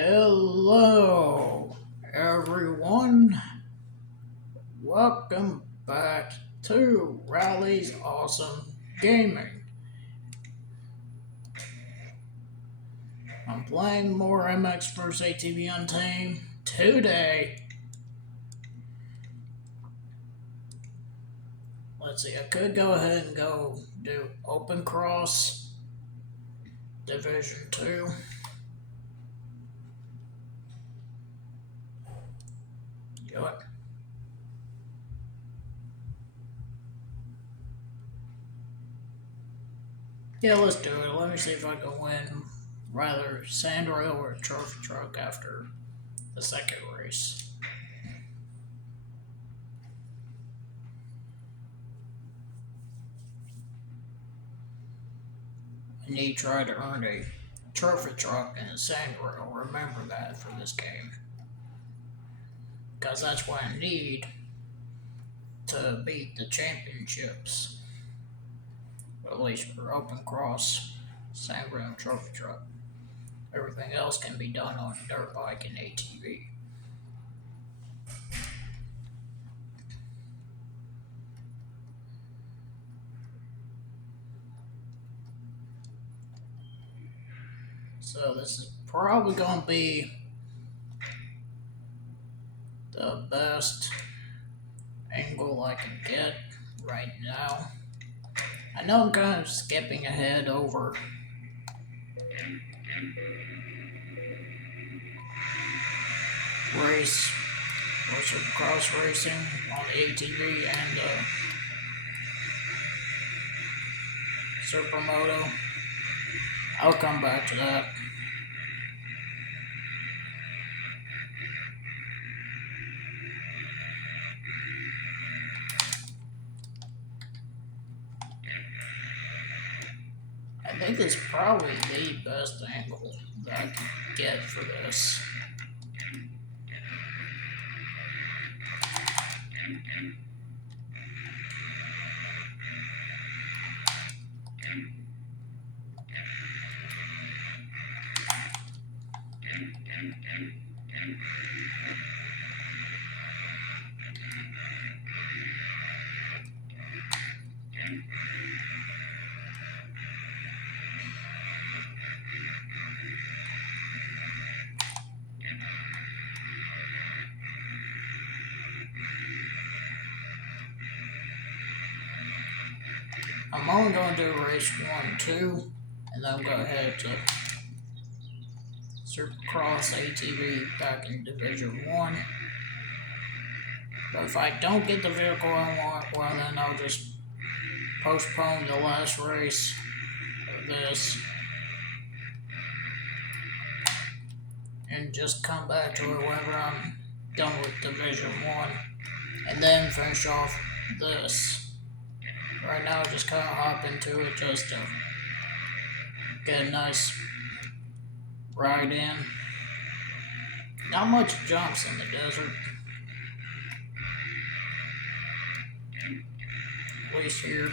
Hello, everyone. Welcome back to Riley's Awesome Gaming. I'm playing more MX vs ATV Untamed today. Let's see, I could go ahead and go do Open Cross Division 2. Yep. Yeah, let's do it. Let me see if I can win rather sand rail or trophy truck after the second race. I need to try to earn a trophy truck and a sand rail. Remember that for this game. Because that's what I need to beat the championships. At least for open cross, sand rail, and trophy truck. Everything else can be done on a dirt bike and ATV. So this is probably going to be the best angle I can get right now. I know I'm kind of skipping ahead over race or cross racing on the ATV and Supermoto. I'll come back to that. I think it's probably the best angle that I can get for this. I'm only going to do race 1 and 2, and then go ahead to Supercross ATV back in Division 1. But if I don't get the vehicle I want, well then I'll just postpone the last race of this and just come back to it whenever I'm done with Division 1 and then finish off this. Right now, just kind of hop into it just to get a nice ride in. Not much jumps in the desert. At least here.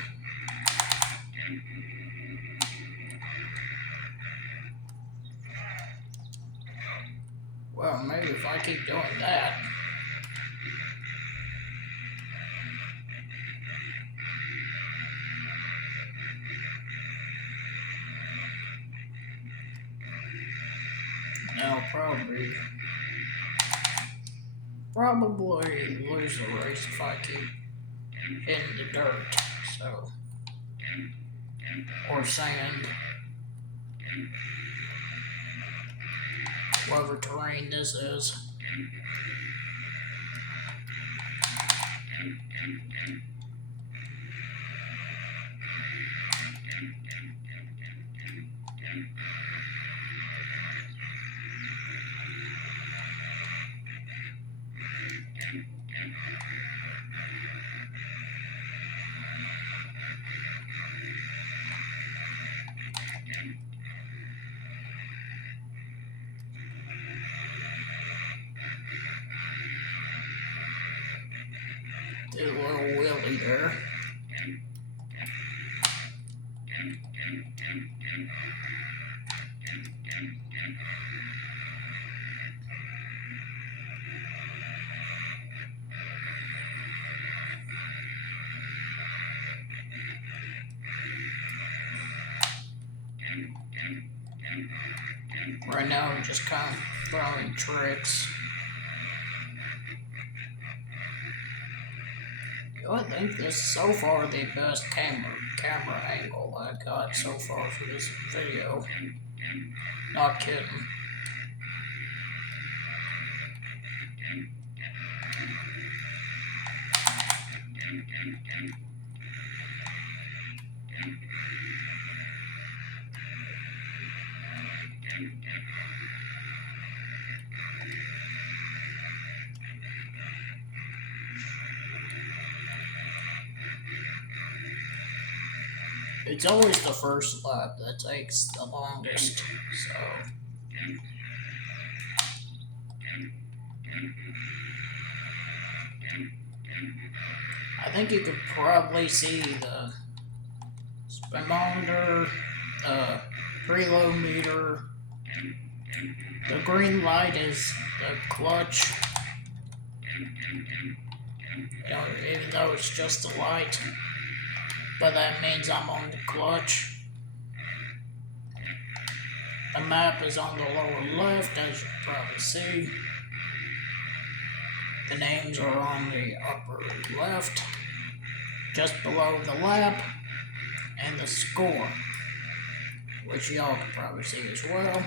Well, maybe if I keep doing that. I'll probably lose the race if I keep hitting the dirt, so, or sand, whatever terrain this is. Did a little wheelie there. Right now I'm just kind of throwing tricks. I think this is so far the best camera angle I got so far for this video. Not kidding. It's always the first lap that takes the longest, so. I think you could probably see the speedometer, the preload meter. The green light is the clutch. Even though it's just a light, but that means I'm on the clutch. The map is on the lower left, as you can probably see. The names are on the upper left, just below the lap, and the score, which y'all can probably see as well.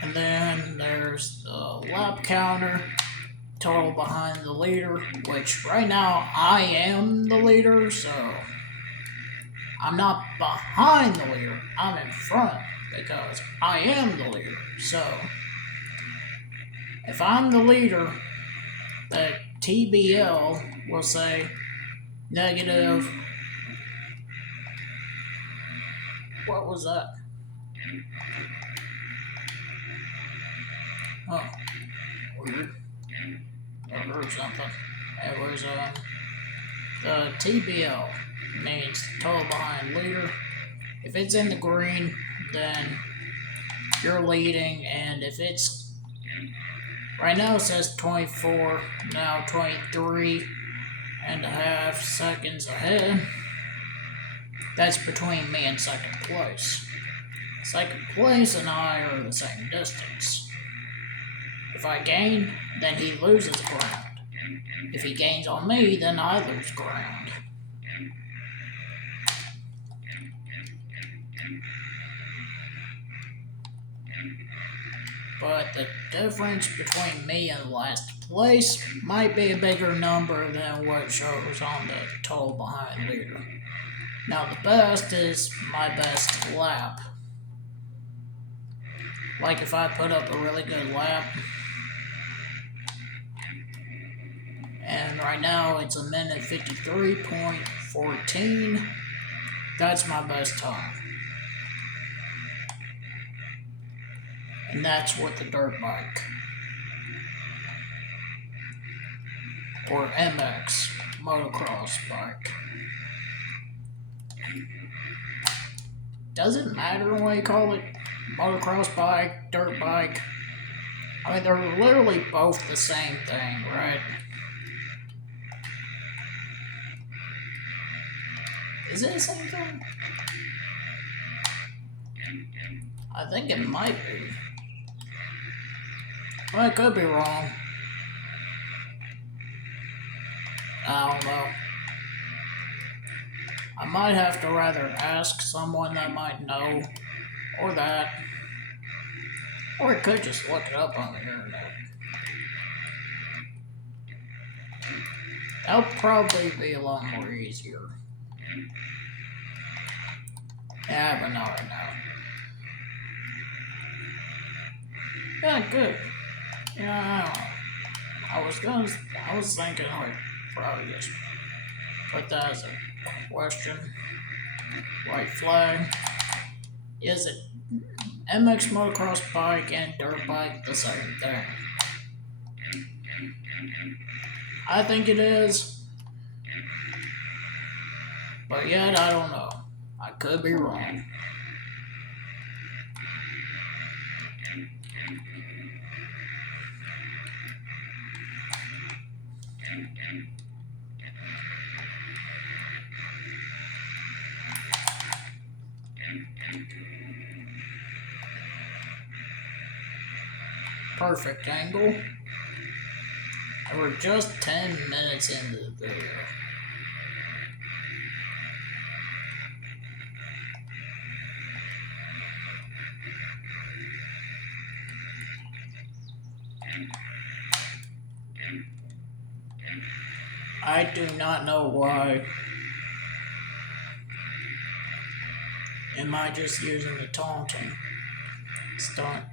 And then there's the lap counter, total behind the leader, which right now I am the leader, so I'm not behind the leader, I'm in front because I am the leader. So if I'm the leader, the TBL will say negative. What was that? Oh, weird. I heard something. It was the TBL means total behind leader. If it's in the green, then you're leading, and if it's right now it says 24, now 23 and a half seconds ahead. That's between me and second place. Second place and I are the same distance. If I gain, then he loses ground. If he gains on me, then I lose ground. But the difference between me and last place might be a bigger number than what shows on the total behind leader. Now the best is my best lap. Like if I put up a really good lap, and right now it's a minute 53.14, that's my best time. And that's with the dirt bike. Or MX, motocross bike. Does it matter what you call it? Motocross bike, dirt bike. I mean, they're literally both the same thing, right? Is it the same thing? I think it might be. Well, I could be wrong. I don't know. I might have to rather ask someone that might know, or that. Or I could just look it up on the internet. That'll probably be a lot more easier. Yeah, but not right now. Yeah, good. Yeah, I don't know. I was thinking I'd probably just put that as a question. White flag. Is it MX motocross bike and dirt bike the same thing? I think it is. But yet, I don't know. I could be wrong. perfect angle. And we're just 10 minutes into the video. I do not know why. Am I just using the taunting stunt?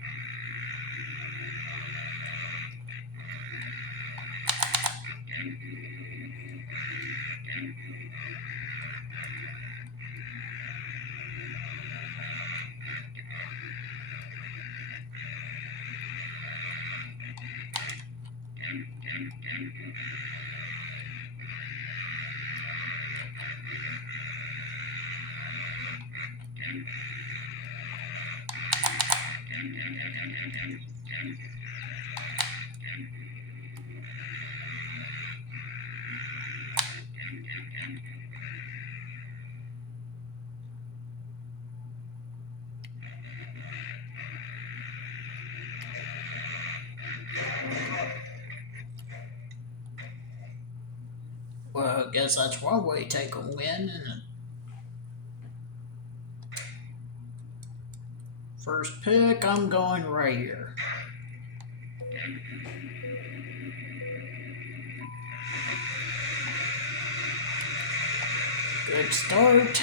Well, I guess that's one way to take a win. And first pick, I'm going right here. Good start.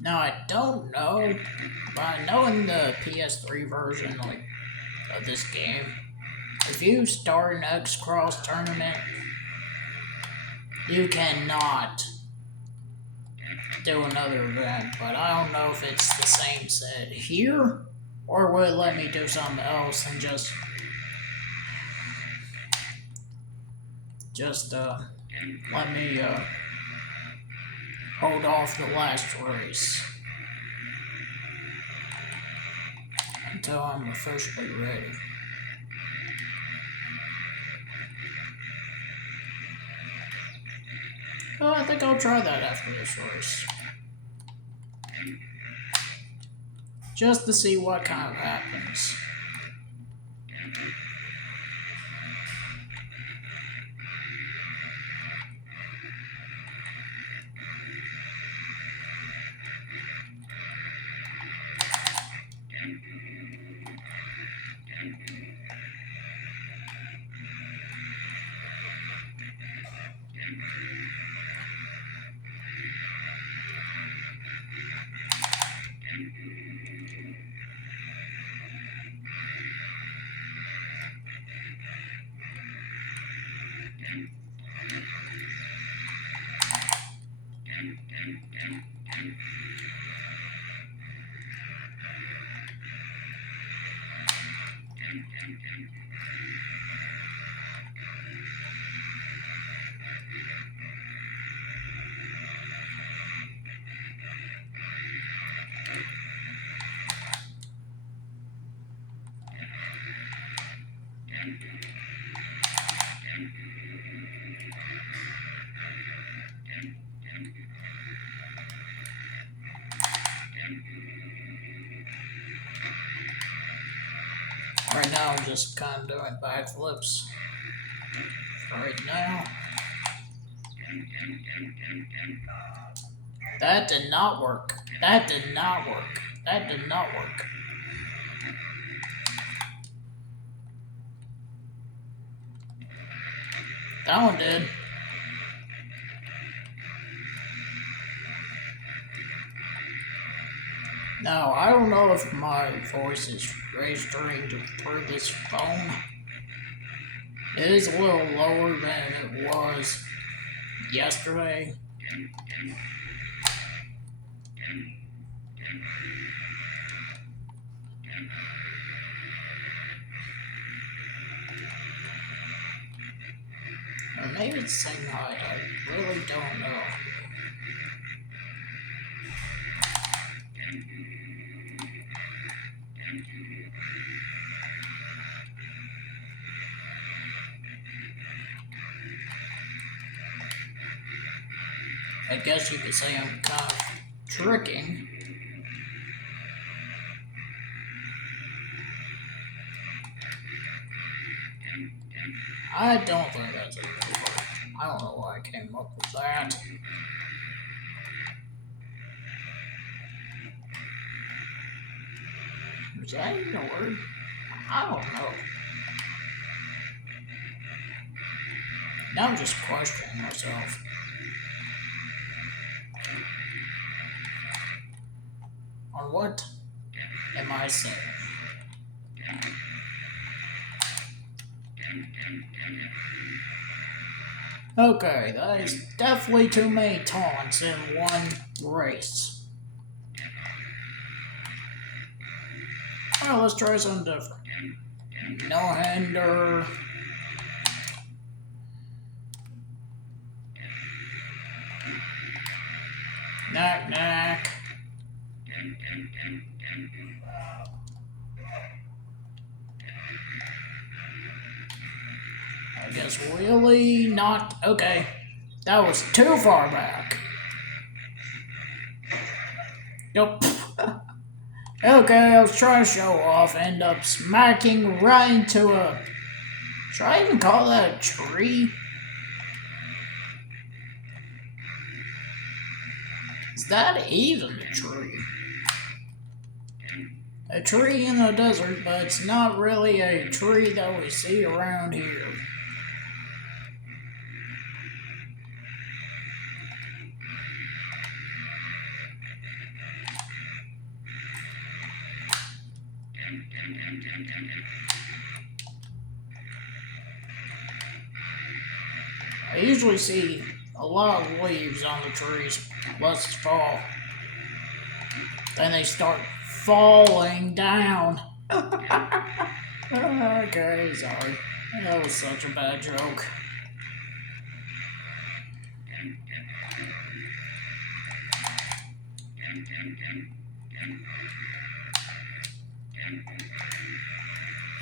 Now I don't know, but I know in the PS3 version of this game, if you start an X-Cross tournament, you cannot do another event. But I don't know if it's the same set here, or will it let me do something else and just let me hold off the last race until I'm officially ready. Well, I think I'll try that after this race. Just to see what kind of happens. Right now I'm just kind of doing backflips. Right now. That did not work. That did not work. That did not work. That one did. Now, I don't know if my voice is registering through this phone. It is a little lower than it was yesterday. Or maybe it's saying hi. I really don't know. I guess you could say I'm kind of tricking. I don't think that's a maneuver. I don't know why I came up with that. Is that even a word? I don't know. Now I'm just questioning myself. On what am I saying? Okay, that is definitely too many taunts in one race. Well, let's try something different. No-hander. Knack, knack. I guess really not. Okay, that was too far back. Nope. Okay, I was trying to show off, end up smacking right into a... Should I even call that a tree? Is that even a tree? A tree in the desert, but it's not really a tree that we see around here. I usually see a lot of leaves on the trees once it's fall. Then they start falling down. Okay, sorry. That was such a bad joke.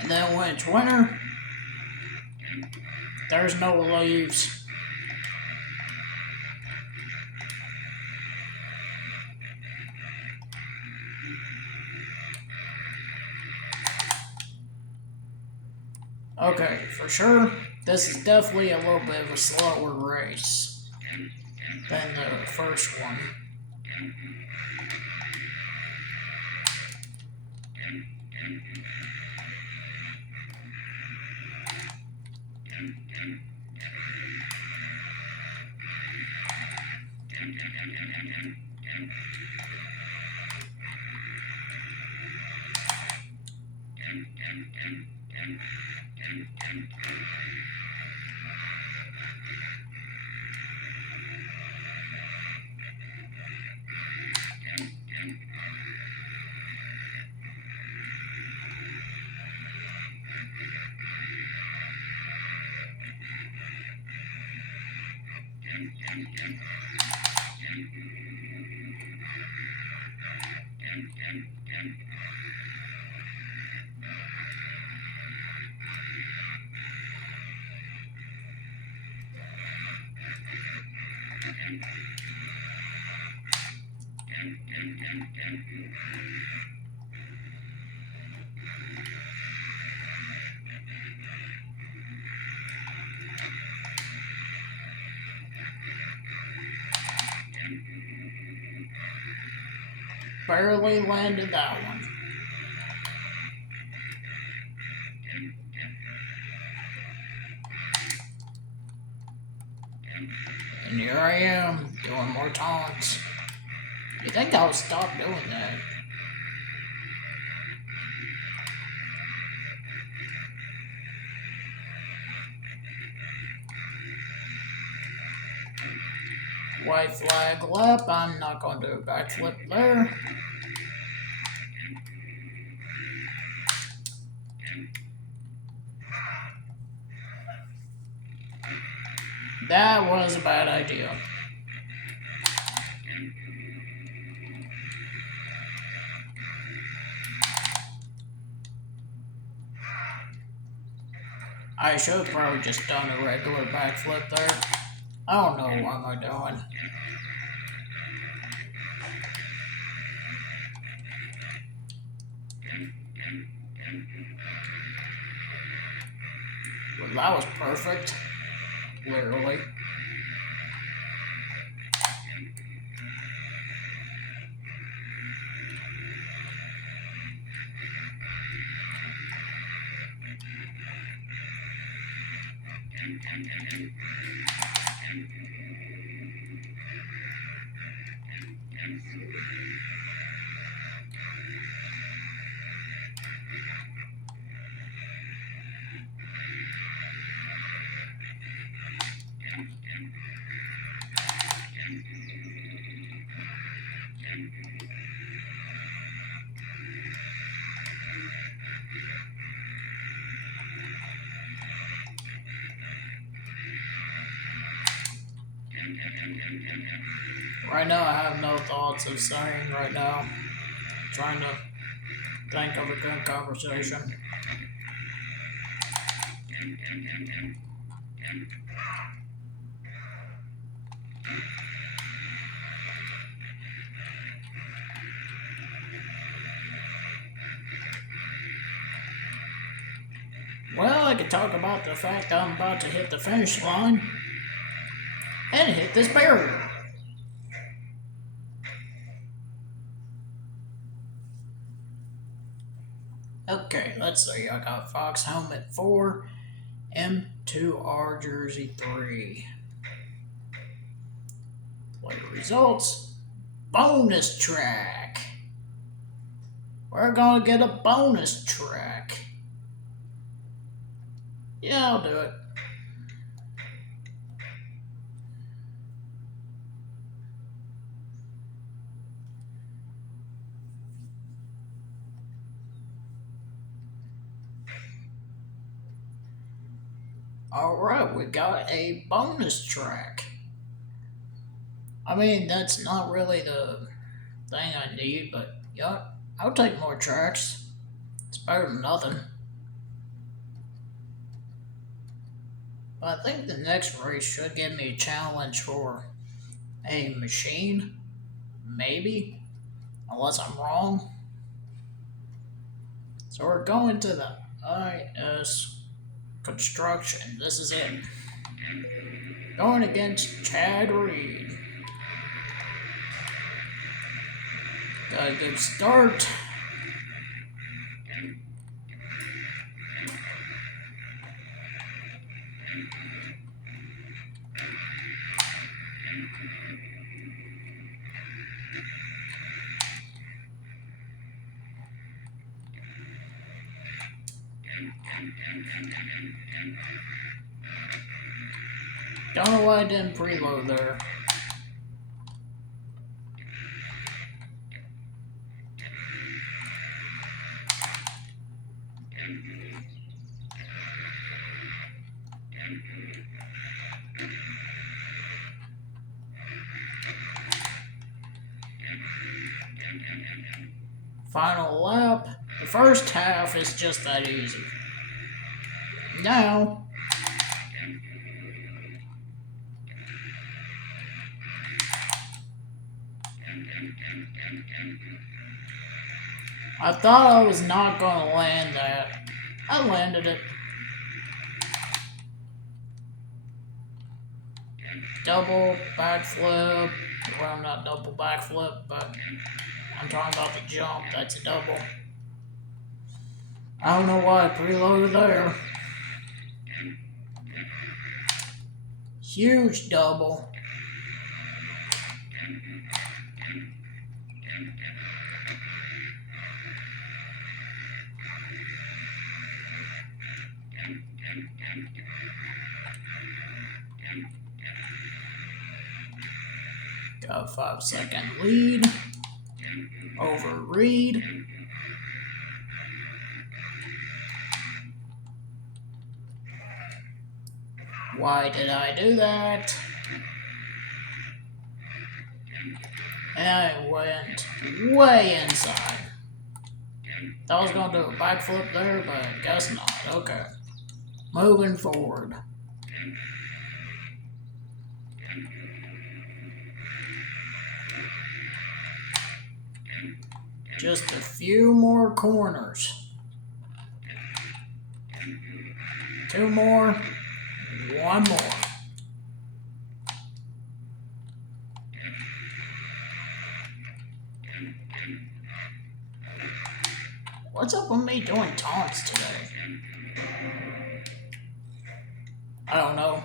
And then when it's winter, there's no leaves. Okay, for sure, this is definitely a little bit of a slower race than the first one. Barely landed that one. And here I am, doing more taunts. You think I'll stop doing that? White flag lap, I'm not going to do a backflip there. That was a bad idea. I should have probably just done a regular backflip there. I don't know what am I doing. Well, that was perfect. Literally. Right now, I have no thoughts of saying right now. Trying to think of a good conversation. Well, I could talk about the fact that I'm about to hit the finish line and hit this barrier. Okay, let's see. I got Fox Helmet 4, M2R Jersey 3. Play results. Bonus track. We're gonna get a bonus track. Yeah, I'll do it. Alright, we got a bonus track. I mean, that's not really the thing I need, but yeah, I'll take more tracks. It's better than nothing. But I think the next race should give me a challenge for a machine. Maybe. Unless I'm wrong. So we're going to the IS Construction. This is it. Going against Chad Reed. Got a good start. Don't know why I didn't preload there. Final lap. The first half is just that easy. Now, I thought I was not going to land that. I landed it. Double backflip. Well, not double backflip, but I'm talking about the jump. That's a double. I don't know why I preloaded there. Huge double. Got a 5-second lead over Reed. Why did I do that? And I went way inside. I was going to do a backflip there, but I guess not. Okay. Moving forward. Just a few more corners. 2 more. 1 more. What's up with me doing taunts today? I don't know.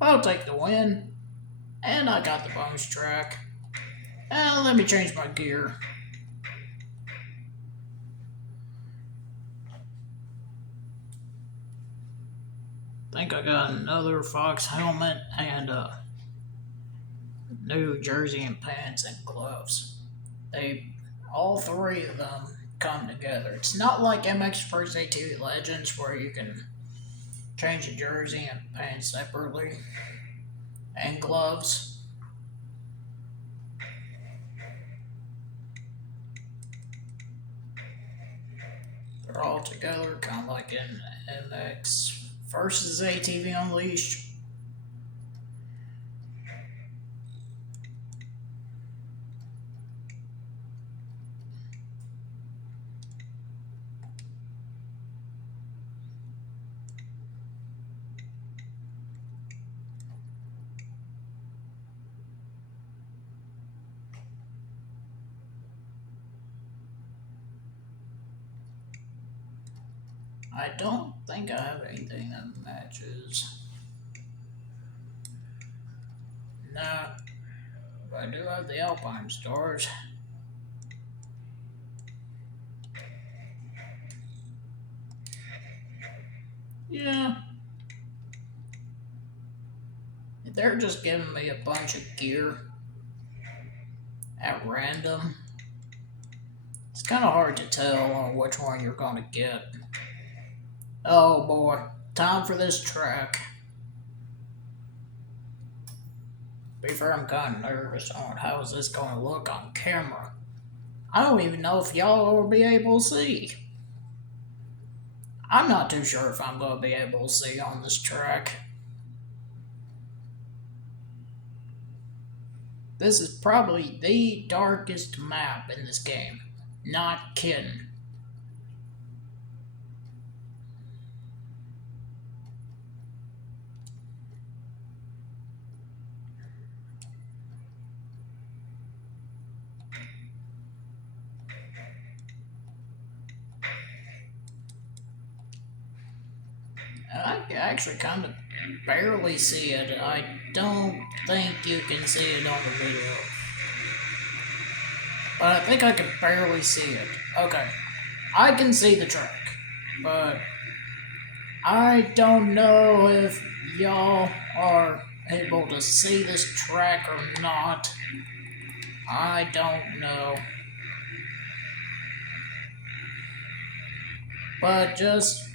I'll take the win. And I got the bonus track. And let me change my gear. I think I got another Fox helmet and a new jersey and pants and gloves. All 3 of them come together. It's not like MX First ATV Legends where you can change the jersey and pants separately and gloves. They're all together, kind of like in MX versus ATV Unleashed. I don't think I have anything that matches. Nah, but I do have the Alpine stars. Yeah. They're just giving me a bunch of gear at random. It's kind of hard to tell on which one you're going to get. Oh boy, time for this track. To be fair, I'm kind of nervous on how is this going to look on camera. I don't even know if y'all will be able to see. I'm not too sure if I'm going to be able to see on this track. This is probably the darkest map in this game. Not kidding. I actually kind of barely see it. I don't think you can see it on the video. But I think I can barely see it. Okay. I can see the track. But I don't know if y'all are able to see this track or not. I don't know. But just...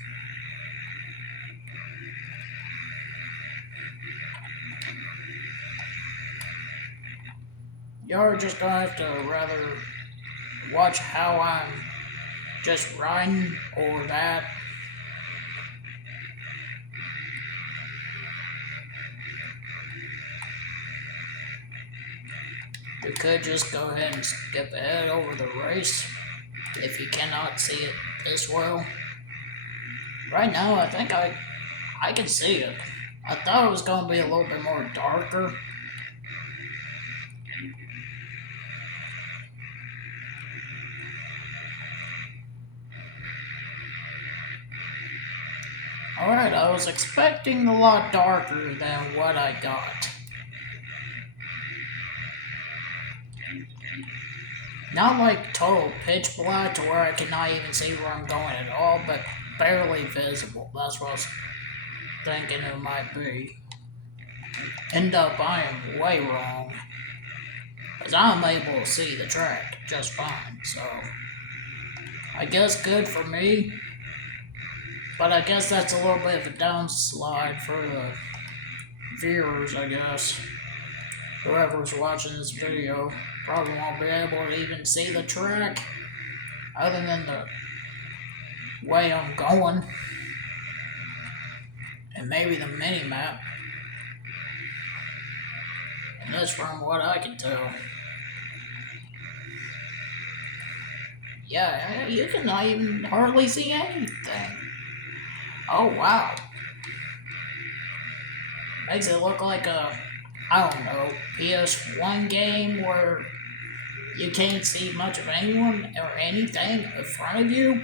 y'all are just gonna have to rather watch how I'm just riding or that. You could just go ahead and skip ahead over the race if you cannot see it this well. Right now, I think I can see it. I thought it was going to be a little bit more darker. Alright, I was expecting a lot darker than what I got. Not like total pitch black to where I cannot even see where I'm going at all, but barely visible. That's what I was thinking it might be. End up, I am way wrong. Because I'm able to see the track just fine, so... I guess good for me. But I guess that's a little bit of a downslide for the viewers, I guess. Whoever's watching this video probably won't be able to even see the track other than the way I'm going. And maybe the mini-map. And that's from what I can tell. Yeah, you cannot even hardly see anything. Oh wow. Makes it look like a, I don't know, PS1 game where you can't see much of anyone or anything in front of you.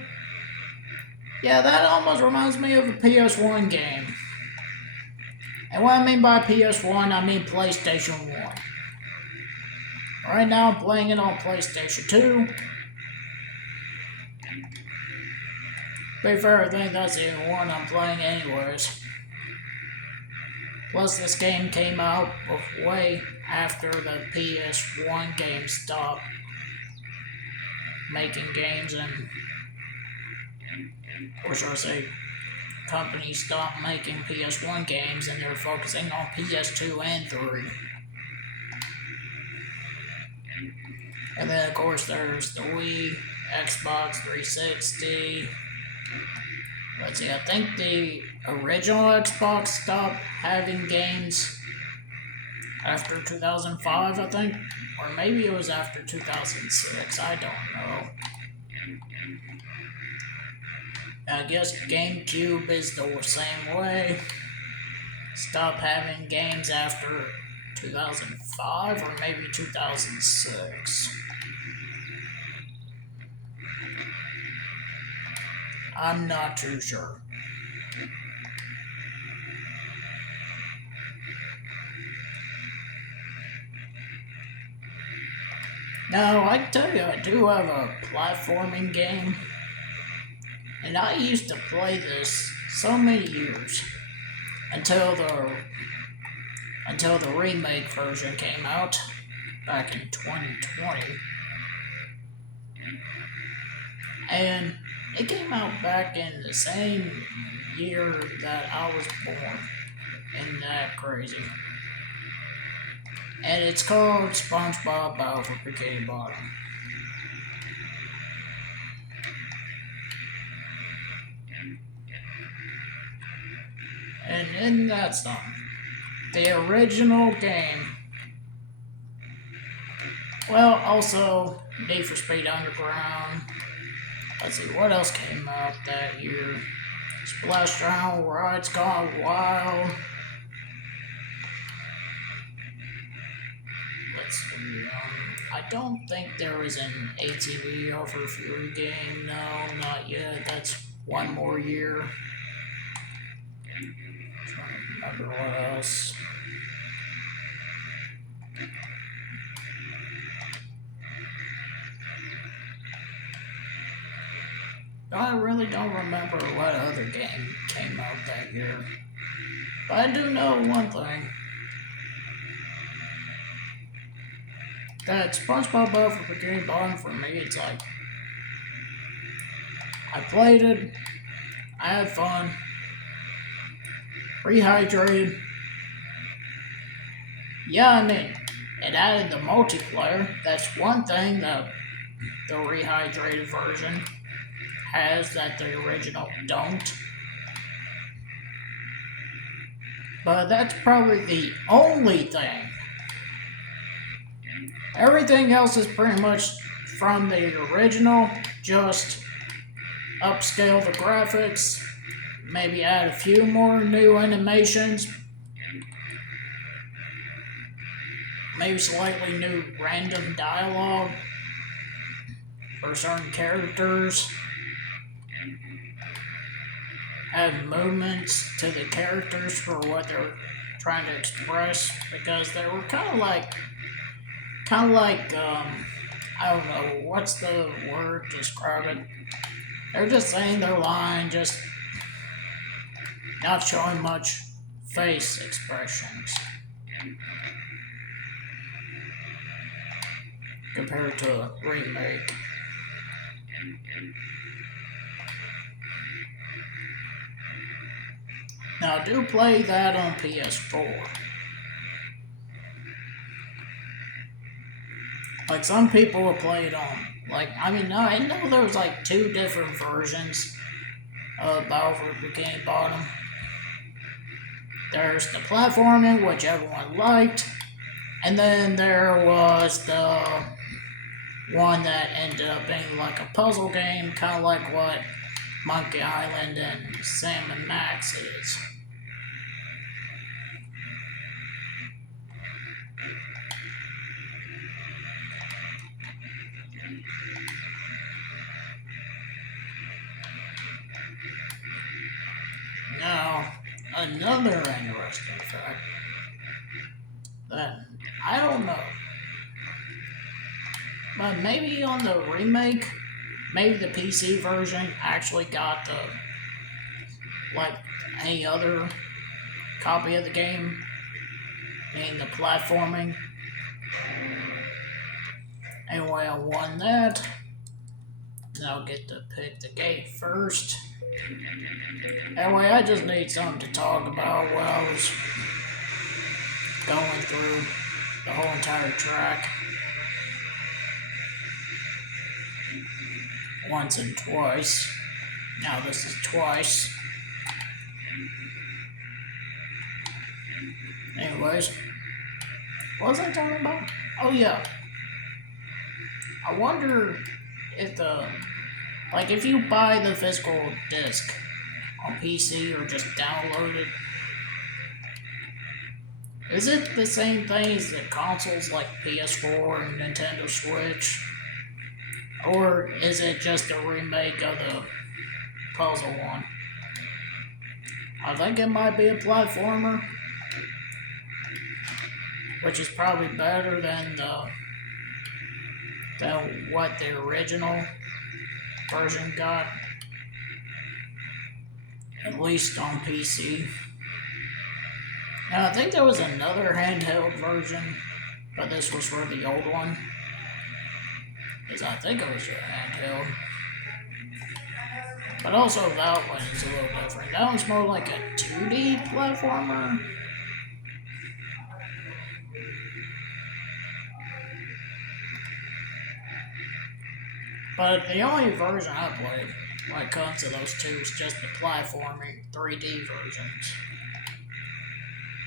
Yeah, that almost reminds me of a PS1 game. And what I mean by PS1, I mean PlayStation 1. Right now I'm playing it on PlayStation 2. To be fair, I think that's the one I'm playing anyways. Plus this game came out way after the PS1 games stopped making games, and, or should I say, companies stopped making PS1 games and they're focusing on PS2 and 3. And then of course there's the Wii, Xbox 360. Let's see, I think the original Xbox stopped having games after 2005, I think. Or maybe it was after 2006, I don't know. I guess GameCube is the same way. Stopped having games after 2005 or maybe 2006. I'm not too sure. Now, I tell you, I do have a platforming game. And I used to play this so many years until the remake version came out back in 2020. And it came out back in the same year that I was born. Isn't that crazy? And it's called SpongeBob Battle for Bikini Bottom. And in that song, the original game, well, also Need for Speed Underground. Let's see, what else came out that year? Splash Down, Rides Gone Wild. Let's see, I don't think there was an ATV Over Fury game. No, not yet. That's one more year. Trying to remember what else. I really don't remember what other game came out that year. But I do know one thing. That SpongeBob Battle for Bikini Bottom, for me, it's like, I played it, I had fun, rehydrated. Yeah, I mean, it added the multiplayer. That's one thing that the rehydrated version has that the original don't. But that's probably the only thing. Everything else is pretty much from the original, just upscale the graphics, maybe add a few more new animations, maybe slightly new random dialogue for certain characters, add movements to the characters for what they're trying to express, because they were kind of like, I don't know, what's the word to describe it? They're just saying their line, just not showing much face expressions compared to a remake. Now, I do play that on PS4. Like, some people will play it on, like, I mean, no, I know there's like 2 different versions of Battle for Bikini Bottom. There's the platforming, which everyone liked, and then there was the one that ended up being like a puzzle game, kind of like what Monkey Island and Sam and Max is. Now, another interesting fact that I don't know, but maybe on the remake, maybe the PC version actually got the, like any other copy of the game, meaning the platforming. Anyway, I won that. Now I'll get to pick the gate first. Anyway, I just need something to talk about while I was going through the whole entire track. Once and twice. Now this is twice. Anyways, what was I talking about? Oh yeah. I wonder if if you buy the physical disc on PC or just download it, is it the same thing as the consoles like PS4 and Nintendo Switch? Or is it just a remake of the puzzle one? I think it might be a platformer, which is probably better than what the original version got, at least on PC. Now I think there was another handheld version, but this was for the old one, because I think it was a handheld. But also that one is a little different. That one's more like a 2D platformer. But the only version I played when it comes to those two is just the platforming 3D versions.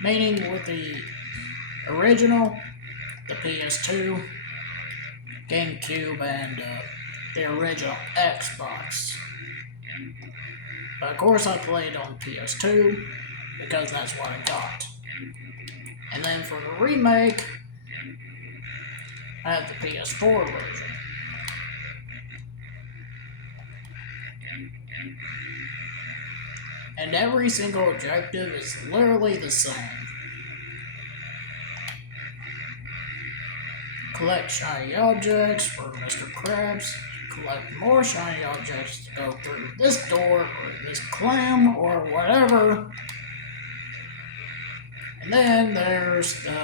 Meaning with the original, the PS2, GameCube, and the original Xbox. But of course I played on PS2 because that's what I got. And then for the remake, I had the PS4 version. And every single objective is literally the same. Collect shiny objects for Mr. Krabs. Collect more shiny objects to go through this door or this clam or whatever. And then there's the,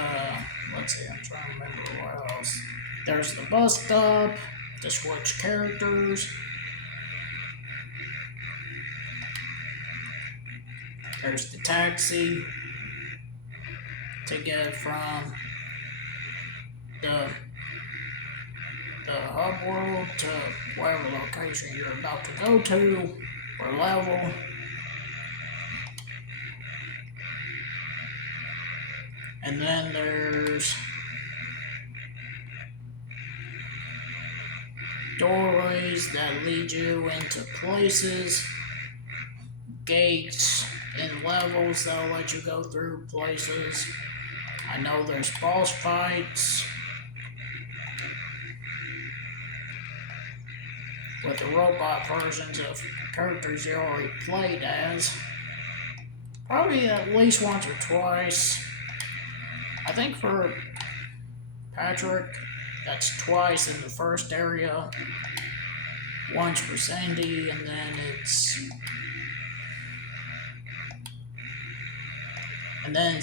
let's see, I'm trying to remember what else. There's the bus stop to switch characters. There's the taxi to get from the hub world to whatever location you're about to go to or level. And then there's doorways that lead you into places, gates and levels that'll let you go through places. I know there's boss fights with the robot versions of characters you already played as. Probably at least once or twice. I think for Patrick, that's twice in the first area, once for Sandy, and then it's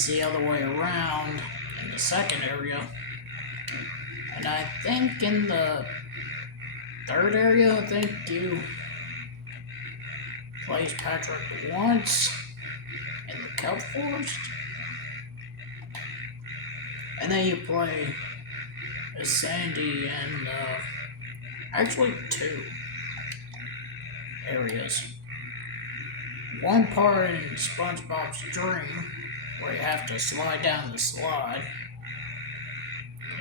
the other way around in the second area. And I think in the third area, I think you plays Patrick once in the Kelp Forest. And then you play as Sandy in actually two areas. One part in SpongeBob's Dream, where you have to slide down the slide.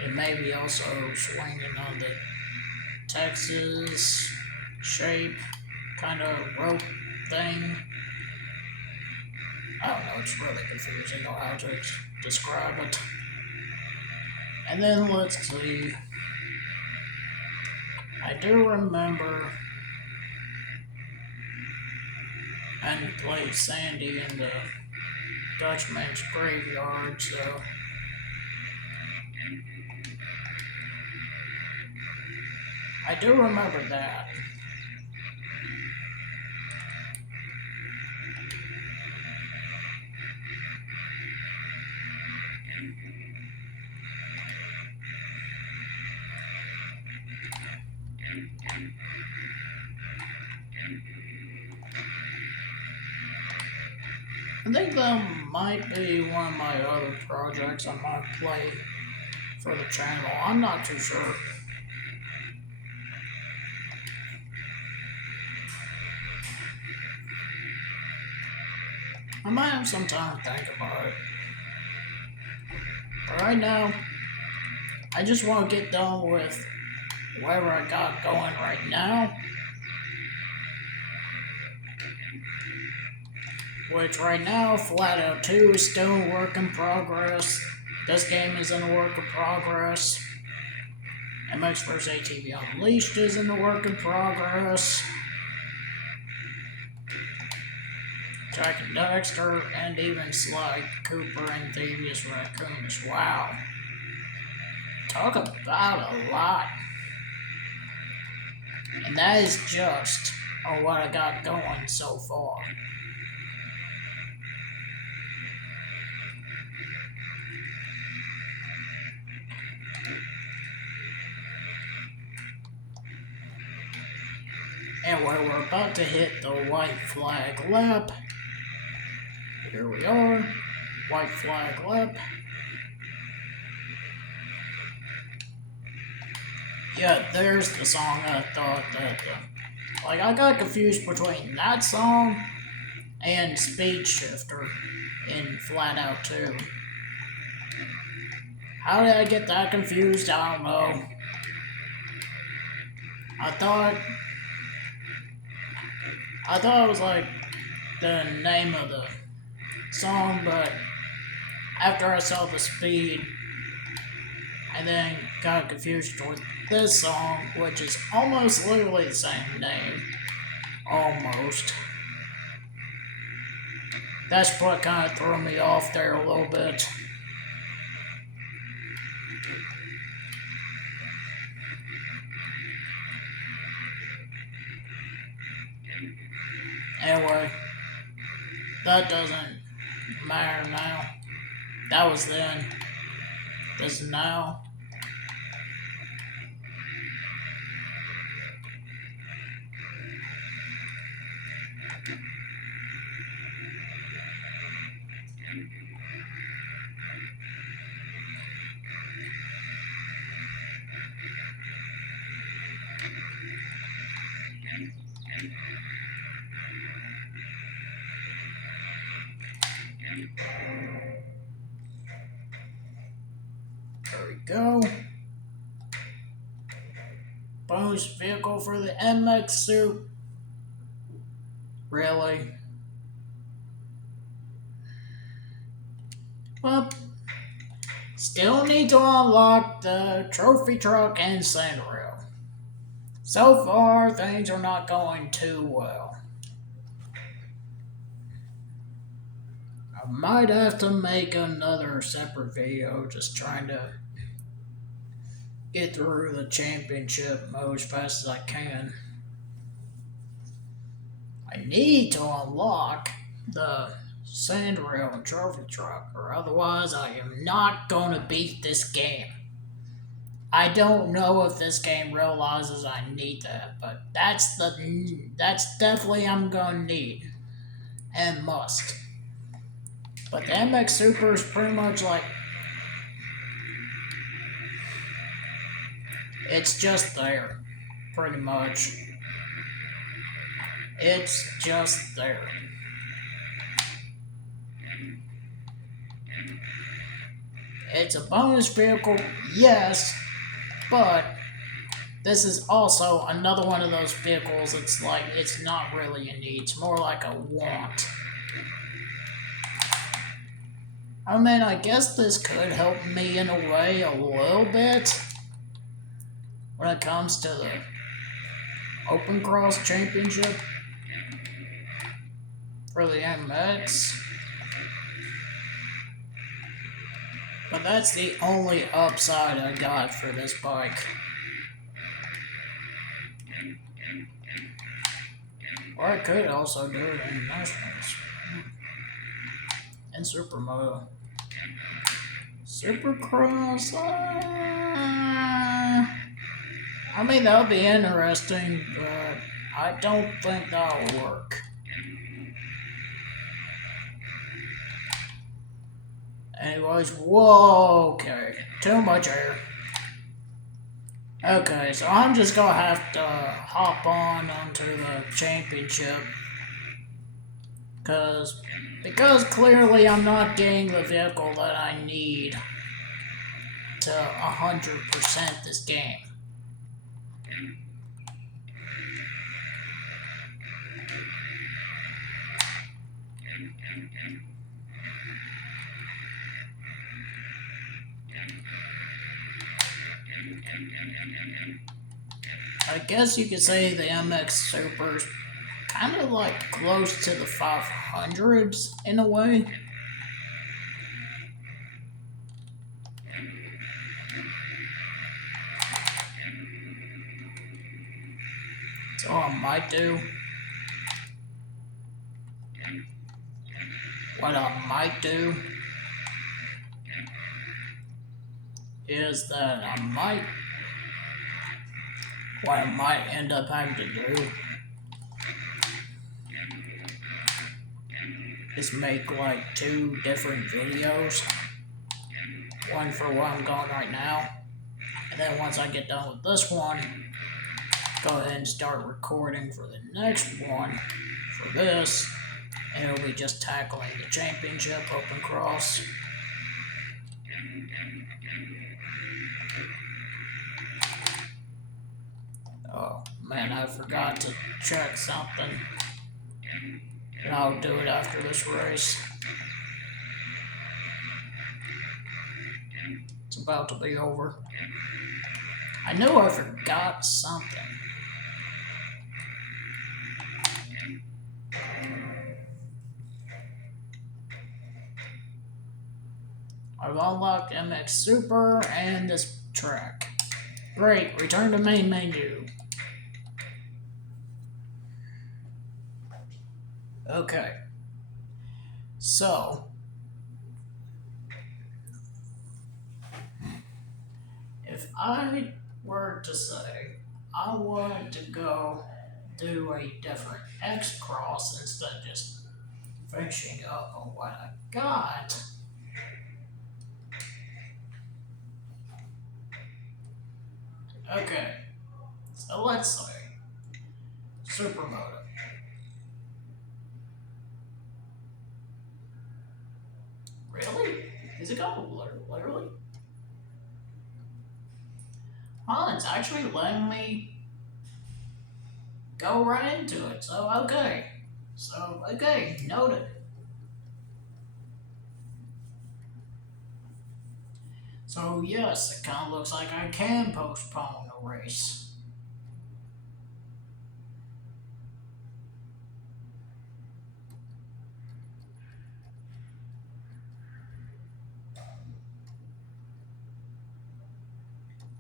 And maybe also swinging on the Texas shape kind of rope thing. I don't know, it's really confusing on how to describe it. And then let's see. I do remember and played Sandy in the Dutchman's graveyard, so I do remember that. I think that might be one of my other projects I might play for the channel. I'm not too sure. I might have some time to think about it. But right now, I just want to get done with whatever I got going right now. Which right now, Flat Out 2 is still a work in progress. This game is in a work in progress. MX vs. ATV Unleashed is in the work in progress. Jack and Dexter, and even Sly Cooper and Thievius Raccoons. Wow. Talk about a lot. And that is just on what I got going so far. Anyway, we're about to hit the white flag lap. Here we are, white flag lap. Yeah, there's the song I thought that, like, I got confused between that song and Speed Shifter in Flat Out 2. How did I get that confused? I don't know. I thought it was like the name of the song, but after I saw the speed, I then got confused with this song, which is almost literally the same name. Almost. That's what kind of threw me off there a little bit. Anyway, that doesn't matter now. That was then. This is now. There we go. Bonus vehicle for the MX suit. Really? Well, still need to unlock the trophy truck and sand rail. So far, things are not going too well. I might have to make another separate video just trying to get through the championship mode as fast as I can. I need to unlock the sand rail and trophy truck, or otherwise I am not going to beat this game. I don't know if this game realizes I need that, but that's definitely I'm gonna need and must. But the MX Super is pretty much like, it's just there, pretty much. It's just there. It's a bonus vehicle, yes, but This is also another one of those vehicles. It's like it's not really a need. It's more like a want. I mean, I guess this could help me in a way a little bit when it comes to the Open Cross Championship for the MX. But that's the only upside I got for this bike. Or I could also do it in Nationals. And Supermoto. Supercross? I mean, that would be interesting, but I don't think that'll work. Anyways, whoa, okay. Too much air. Okay, so I'm just gonna have to hop onto the championship. Because clearly I'm not getting the vehicle that I need to 100% this game. I guess you could say the MX Super's kind of like close to the 500s in a way. So I might do. What I might do is that what I might end up having to do is make like 2 different videos. One for what I'm going right now. And then once I get done with this one, go ahead and start recording for the next one for this. And it'll be just tackling the championship Open Cross. Oh man, I forgot to check something. And I'll do it after this race. It's about to be over. I knew I forgot something. I've unlocked MX Super and this track. Great, return to main menu. Okay. So, if I were to say I wanted to go do a different X Cross instead of just finishing up on what I got, okay, so let's say Supermoto. Really? Is it going literally? Oh, it's actually letting me go right into it, so okay. So, okay, noted. So yes, it kind of looks like I can postpone a race.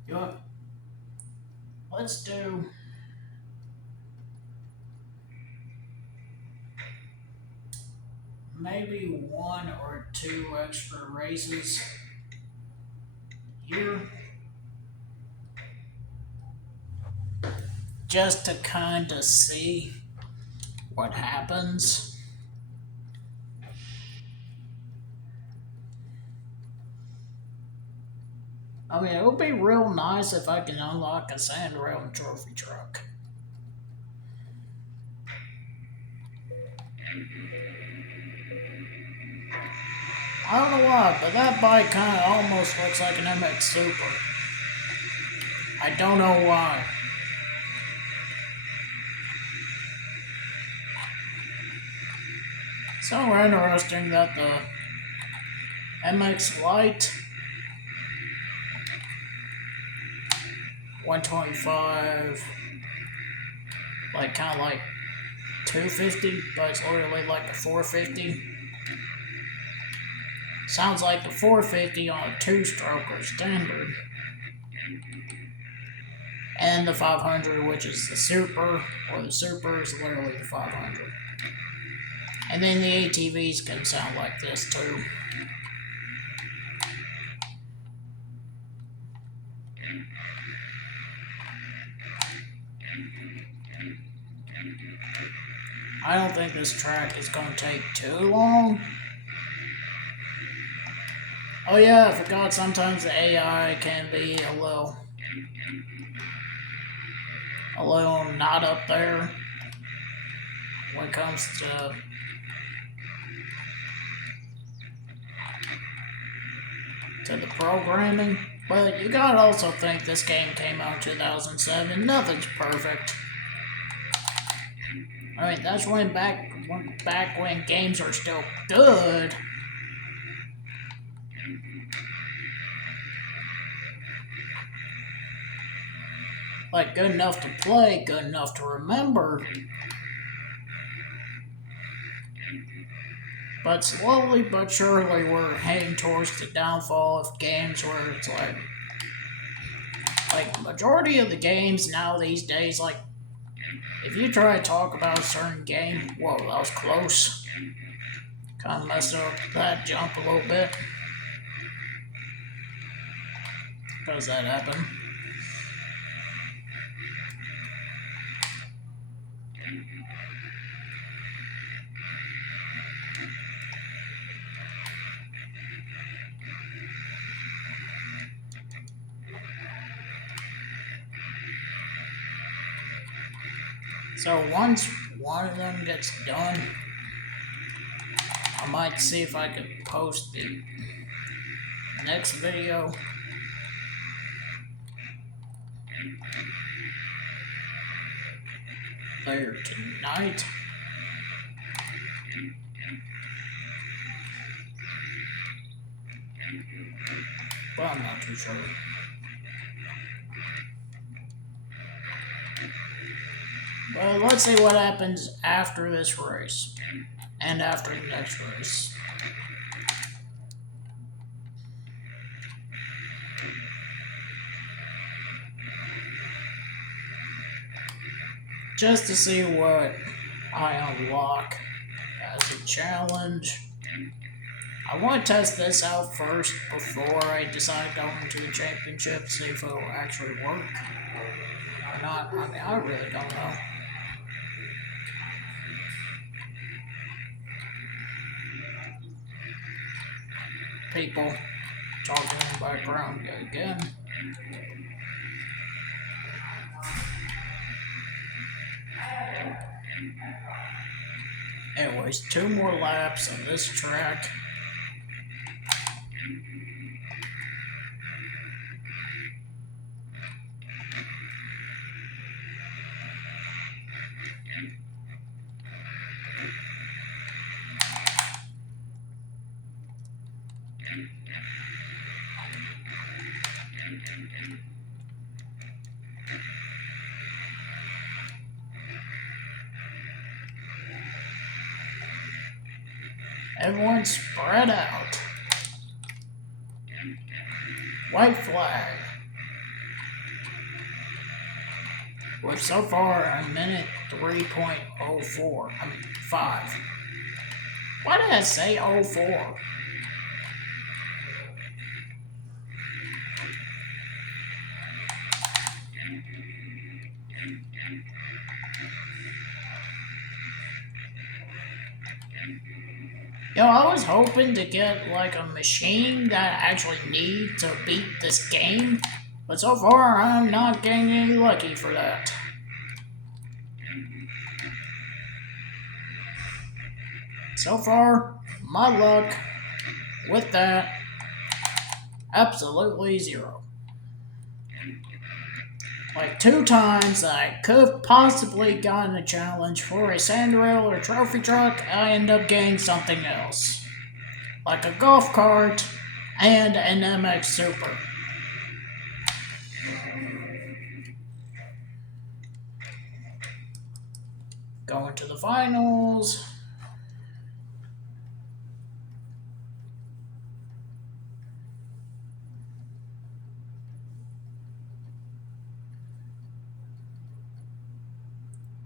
Yeah. Let's do maybe 1 or 2 extra races here. Just to kind of see what happens. I mean, it would be real nice if I can unlock a sand rail trophy truck. I don't know why, but that bike kind of almost looks like an MX Super. I don't know why. So interesting that the MX Lite 125, like kind of like 250, but it's literally like a 450. Sounds like the 450 on a two-stroke or standard. And the 500, which is the Super, or the Super is literally the 500. And then the ATVs can sound like this too. I don't think this track is going to take too long. Oh yeah, I forgot sometimes the AI can be a little not up there when it comes to the programming. But you gotta also think this game came out in 2007. Nothing's perfect. I mean, that's when back when games are still good. Like, good enough to play, good enough to remember. But slowly but surely, we're heading towards the downfall of games where it's like majority of the games now these days, like, if you try to talk about a certain game, whoa, that was close. Kind of messed up that jump a little bit. How does that happen? So once one of them gets done, I might see if I could post the next video. Later tonight. But I'm not too sure. Well, let's see what happens after this race. And after the next race. Just to see what I unlock as a challenge. I want to test this out first before I decide going to the championship, see if it'll actually work or not. I mean, I really don't know. People talking in the background again. Anyways, 2 more laps on this track. Everyone spread out. White flag. With so far a minute 3.04. I mean 5. Why did I say 04? You know, I was hoping to get like a machine that I actually need to beat this game, but so far I'm not getting any lucky for that. So far, my luck with that, absolutely 0. like 2 times that I could have possibly gotten a challenge for a sand rail or trophy truck, I end up getting something else. Like a golf cart and an MX Super. Going to the finals.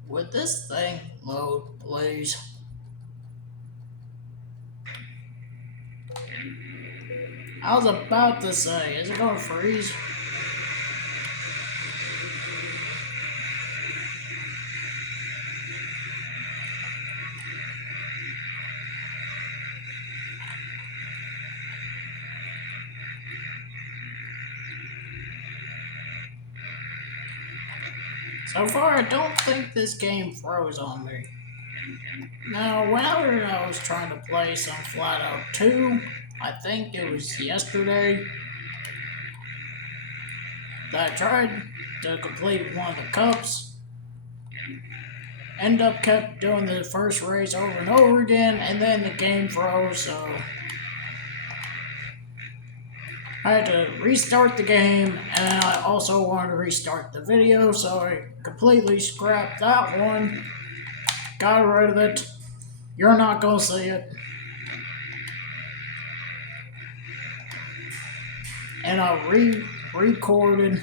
Would this thing load, please? I was about to say, is it gonna freeze? So far, I don't think this game froze on me. Now, whenever I was trying to play some Flat Out 2, I think it was yesterday, that I tried to complete one of the cups, kept doing the first race over and over again, and then the game froze, so I had to restart the game, and I also wanted to restart the video, so I completely scrapped that one, got rid of it. You're not gonna see it. And I recorded,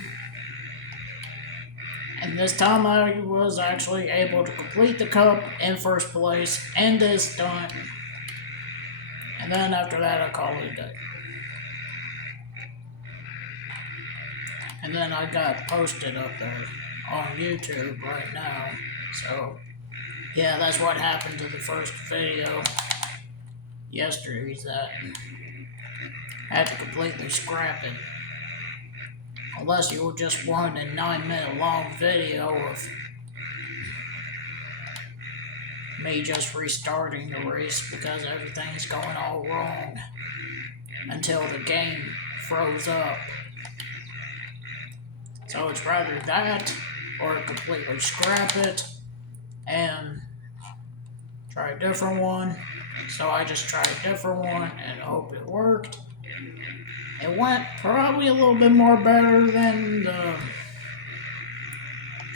and this time I was actually able to complete the cup in first place and this stunt. And then after that, I called it a day. And then I got posted up there on YouTube right now. So, yeah, that's what happened to the first video yesterday, that I had to completely scrap it. Unless you just wanted a 9-minute long video of me just restarting the race because everything's going all wrong until the game froze up. So it's rather that or completely scrap it and try a different one. So I just tried a different one and hope it worked. It went probably a little bit more better than the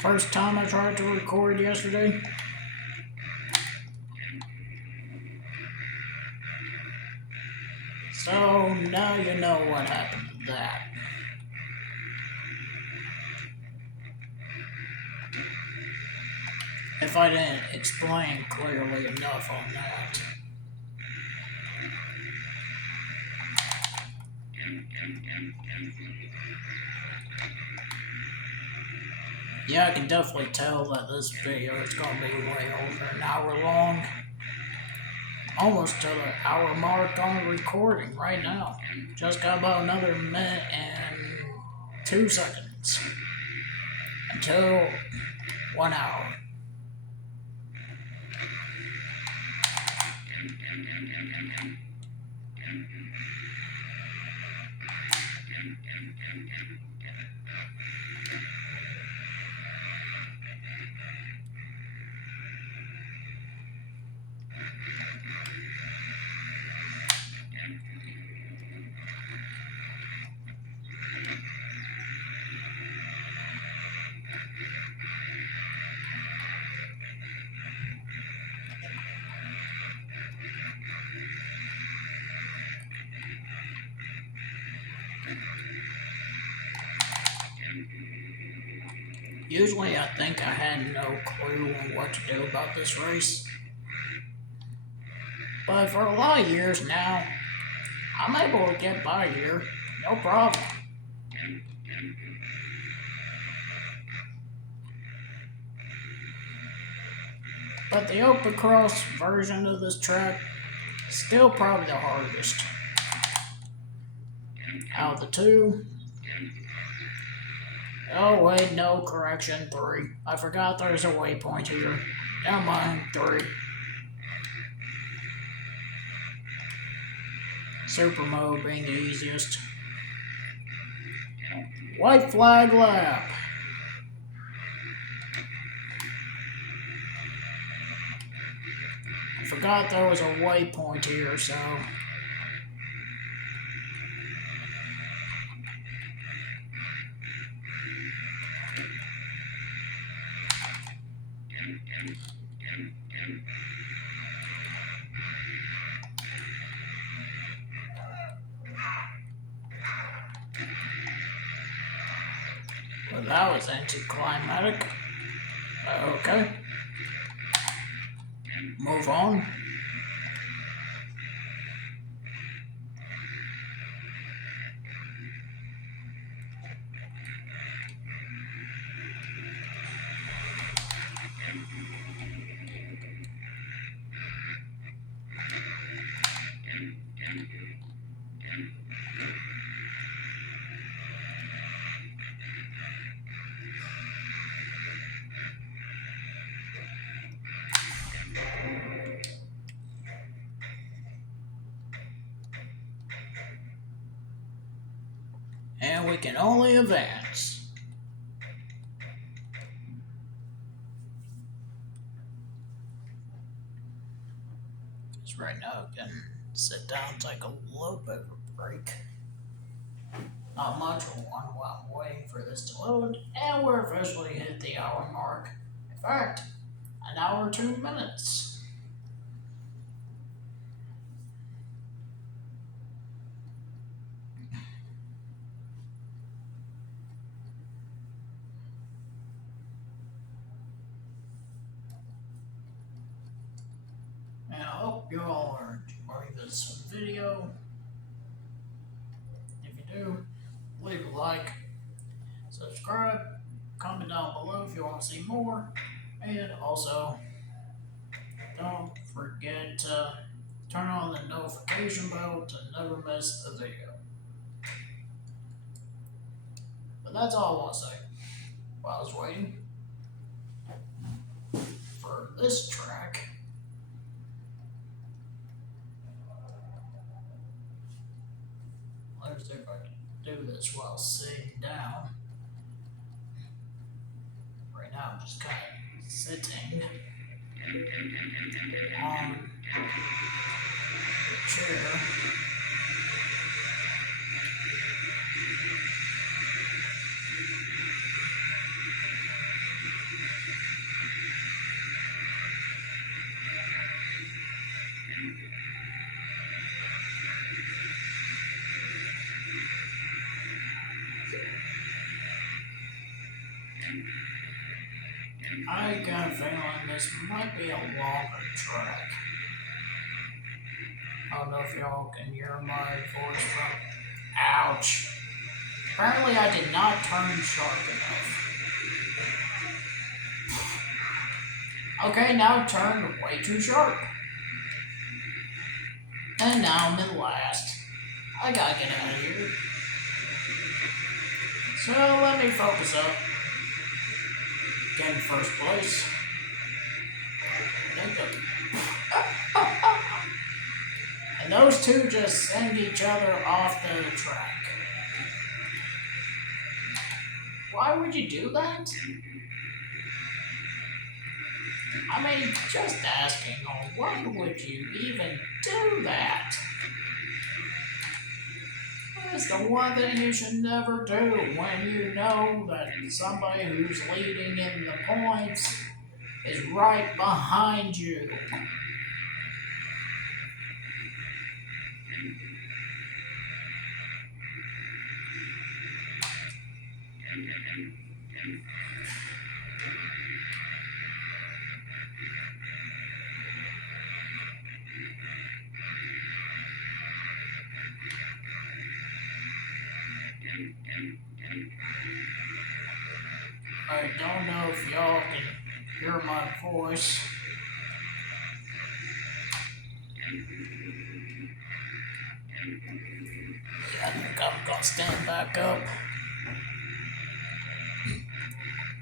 first time I tried to record yesterday. So now you know what happened to that. If I didn't explain clearly enough on that. Yeah, I can definitely tell that this video is going to be way over an hour long. Almost to the hour mark on the recording right now. Just got about another minute and 2 seconds until 1 hour. Usually I think I had no clue on what to do about this race. But for a lot of years now, I'm able to get by here, no problem. But the open cross version of this track is still probably the hardest out of the two. Oh wait, no, correction, 3. I forgot there's a waypoint here. Never mind, 3. Super mode being the easiest. White flag lap. I forgot there was a waypoint here, so. Well, that was anticlimactic. Okay. Move on. And we can only advance. Because right now I can sit down, take a little bit of a break. Not much of one while I'm waiting for this to load, and we're officially hit the hour mark. In fact, an hour 2 minutes. And I hope you all are enjoying this video. If you do, leave a like, subscribe, comment down below if you want to see more, and also don't forget to turn on the notification bell to never miss a video. But that's all I want to say while I was waiting for this track. Let's see if I can do this while sitting down. Right now I'm just kind of sitting on the chair. I got a feeling this might be a longer track. I don't know if y'all can hear my voice, but ouch. Apparently I did not turn sharp enough. Okay, now it turned way too sharp. And now I'm in last. I gotta get out of here. So let me focus up. Get in first place. And those two just send each other off the track. Why would you do that? I mean, just asking, why would you even do that? That's the one thing you should never do when you know that somebody who's leading in the points is right behind you. I don't know if y'all can hear my voice. I think I'm gonna stand back up.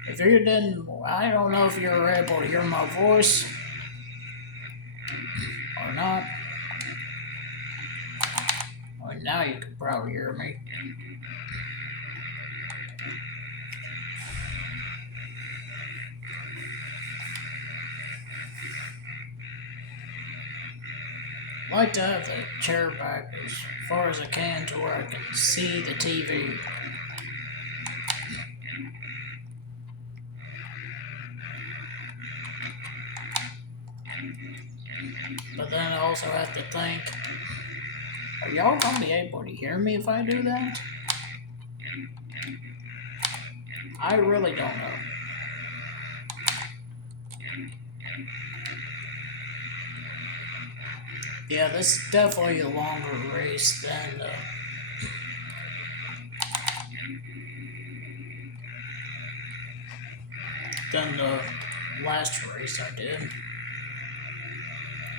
If you didn't, I don't know if you were able to hear my voice or not. Well, now you can probably hear me. like to have the chair back as far as I can to where I can see the TV. But then I also have to think, are y'all gonna be able to hear me if I do that? I really don't know. Yeah, this is definitely a longer race than the last race I did.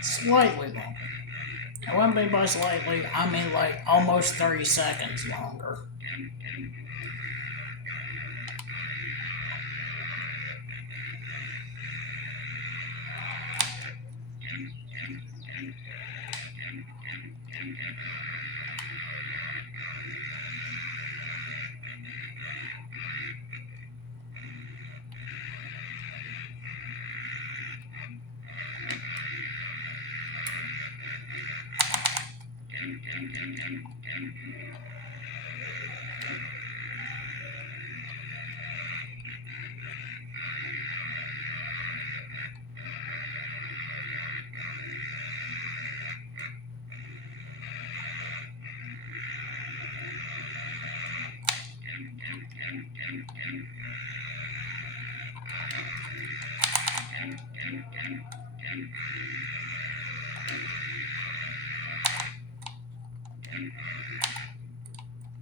Slightly longer. And what I mean by slightly, I mean like almost 30 seconds longer.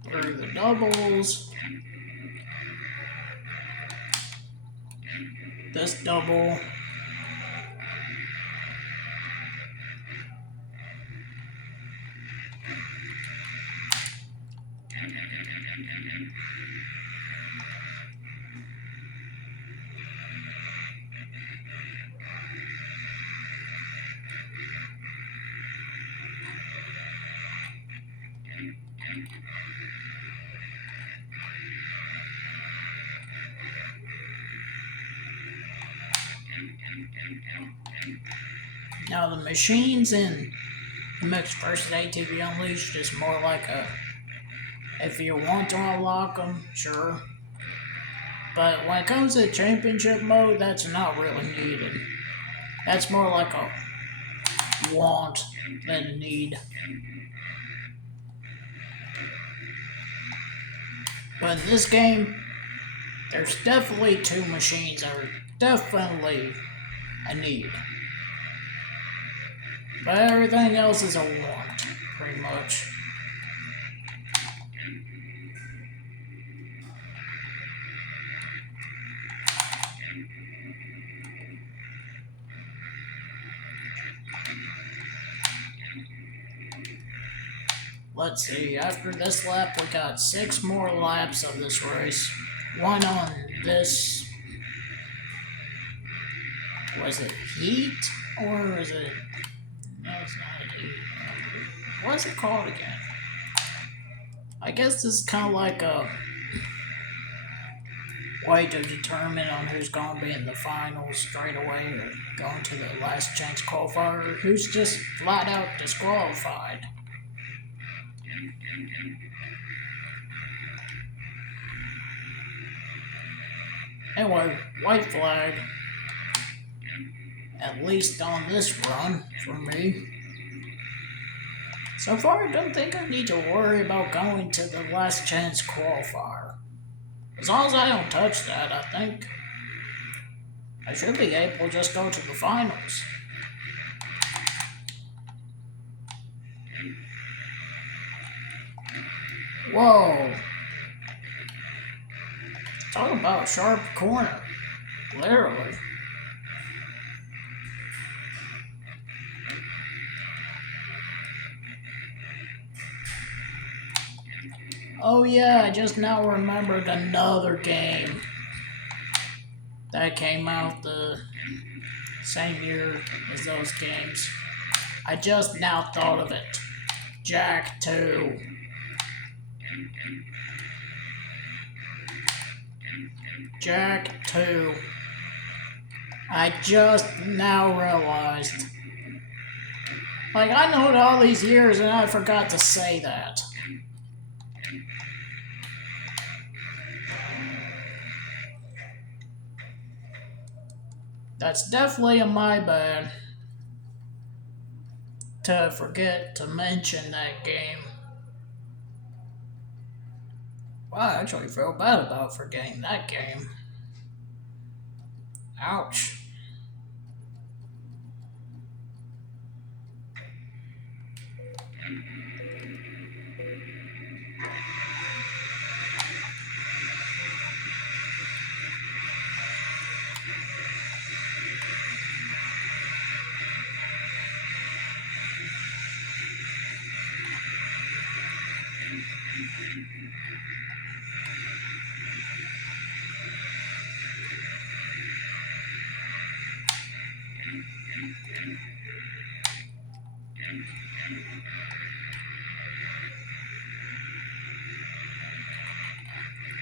Through the doubles. This double. Now the machines in Mixed versus ATV Unleashed is more like a, if you want to unlock them, sure. But when it comes to championship mode, that's not really needed. That's more like a want than a need. But in this game, there's definitely two machines that are definitely a need. But everything else is a want, pretty much. Let's see, after this lap, we got 6 more laps of this race. One on this, was it heat? Or is it, no it's not heat. What's it called again? I guess this is kind of like a way to determine on who's going to be in the finals straight away or going to the last chance qualifier, or who's just flat out disqualified. Anyway, white flag, at least on this run for me. So far, I don't think I need to worry about going to the last chance qualifier. As long as I don't touch that, I think I should be able to just go to the finals. Whoa. Talk about a sharp corner. Literally. Oh yeah, I just now remembered another game that came out the same year as those games. I just now thought of it. Jack 2. Jack 2. I just now realized Like, I know it all these years and I forgot to say that. That's definitely a my bad to forget to mention that game. Well, I actually feel bad about forgetting that game. Ouch.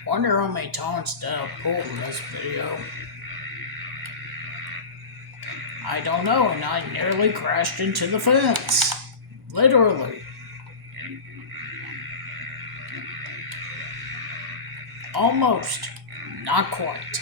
Wonder how many taunts did I pull in this video. I don't know, and I nearly crashed into the fence. Literally. Almost. Not quite.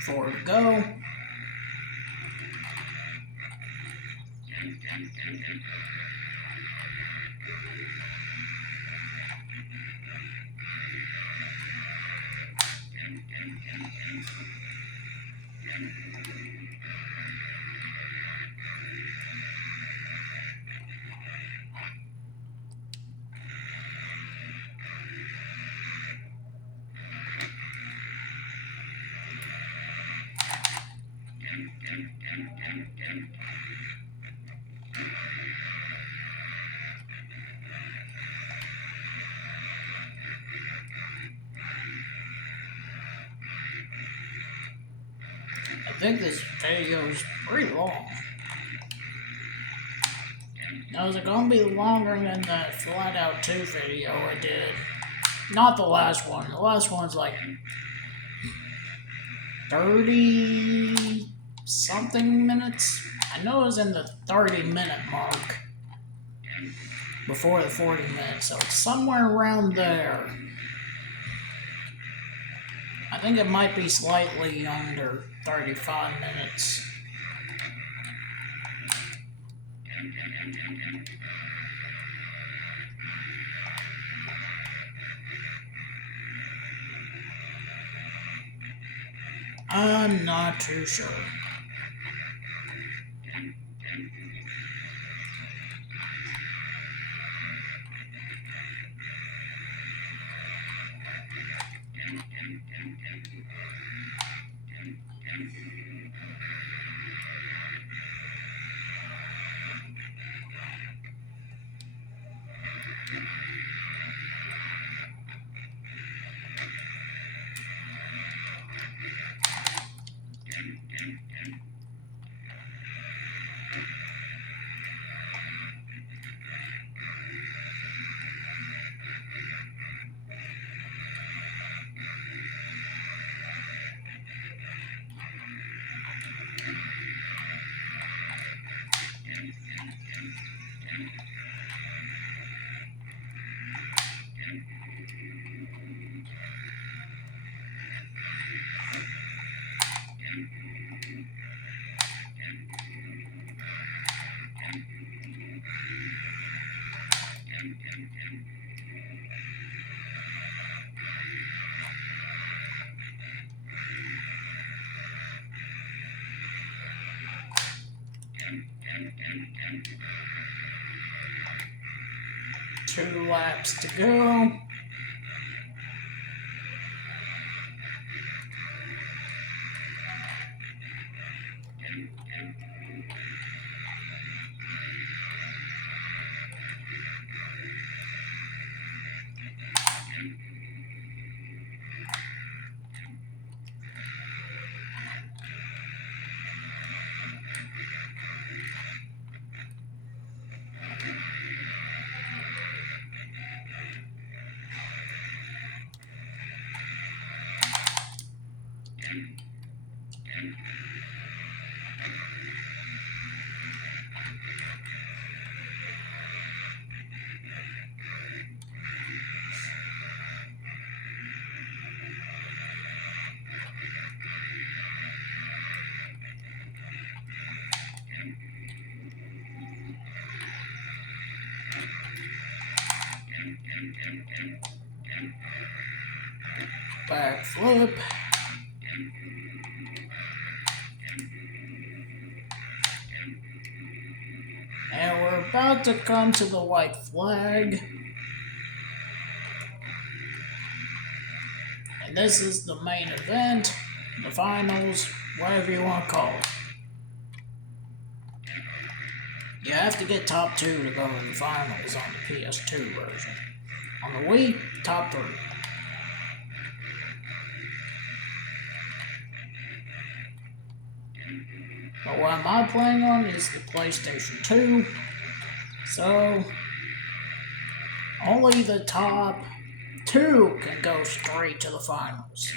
Four to go. I think this video is pretty long. Now, is it going to be longer than that Flat Out 2 video I did? Not the last one. The last one's like 30 something minutes. I know it was in the 30-minute mark before the 40 minutes, so it's somewhere around there. I think it might be slightly under 35 minutes. I'm not too sure. Two laps to go. Backflip. And we're about to come to the white flag. And this is the main event, the finals, whatever you want to call it. You have to get top 2 to go to the finals on the PS2 version. On the Wii, top 3. But what am I playing on is the PlayStation 2. So, only the top 2 can go straight to the finals.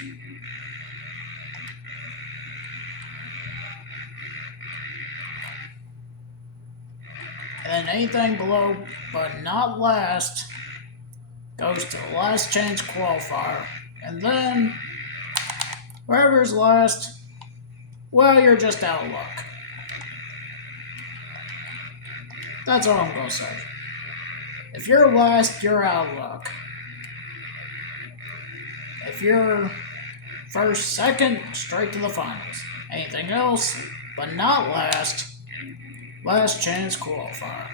And anything below, but not last, goes to the last chance qualifier. And then, whoever's last, well, you're just out of luck. That's all I'm gonna say. If you're last, you're out of luck. If you're first, second, straight to the finals. Anything else, but not last, last chance qualifier.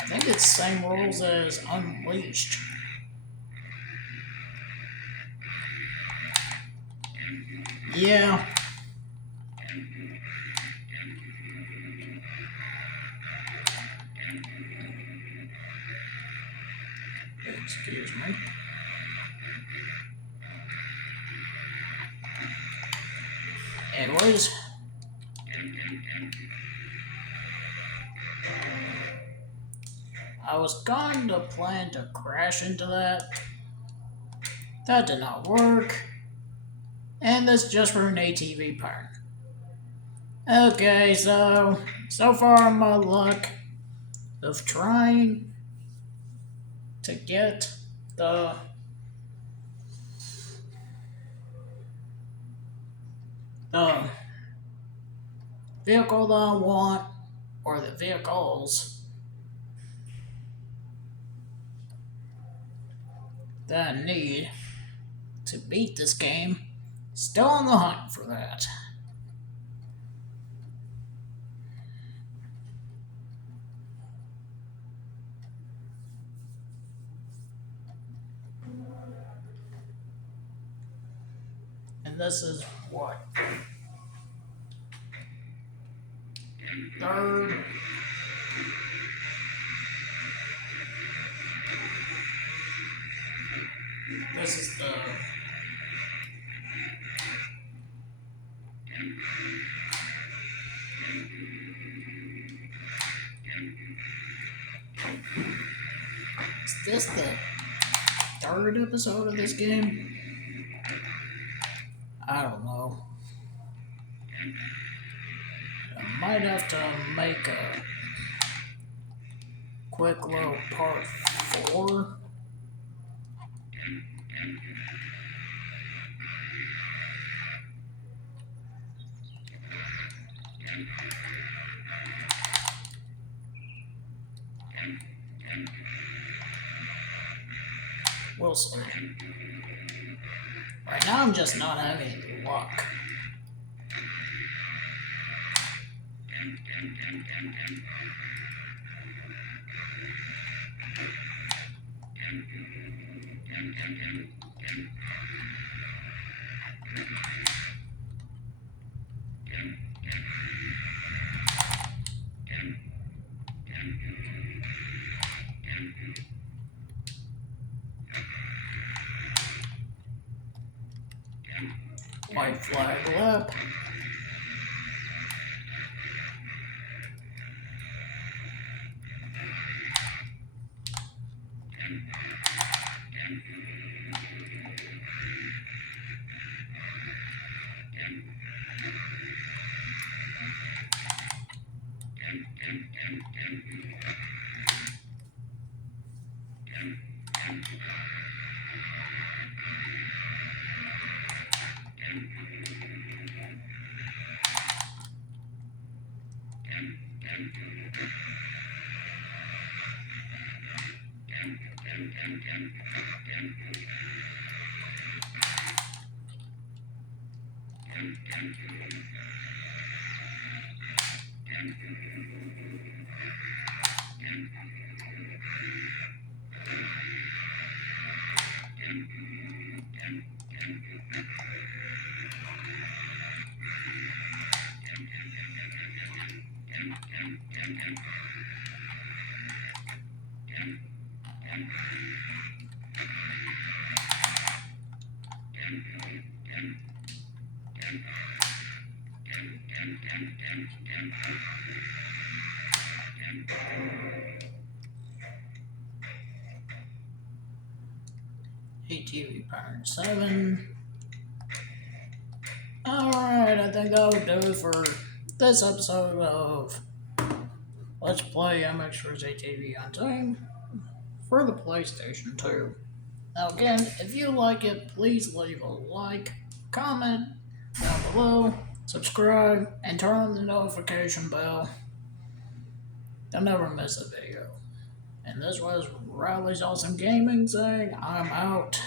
I think it's the same rules as Unleashed. Yeah. Excuse me. Anyways. I was going to plan to crash into that. That did not work. And this just for an ATV part. Okay, so far my luck of trying to get the vehicle that I want, or the vehicles that I need to beat this game, still on the hunt for that. And this is what? Third. This is the Is this the third episode of this game? I don't know. I might have to make a quick little part 4. We'll see. Right now I'm just not having any luck. White flag lap. ATV Parent 7. Alright, I think that'll do it for this episode of Let's Play MX vs. ATV Untamed for the PlayStation 2. Now again, if you like it, please leave a like, comment down below, subscribe, and turn on the notification bell. You'll never miss a video. And this was Riley's Awesome Gaming saying I'm out.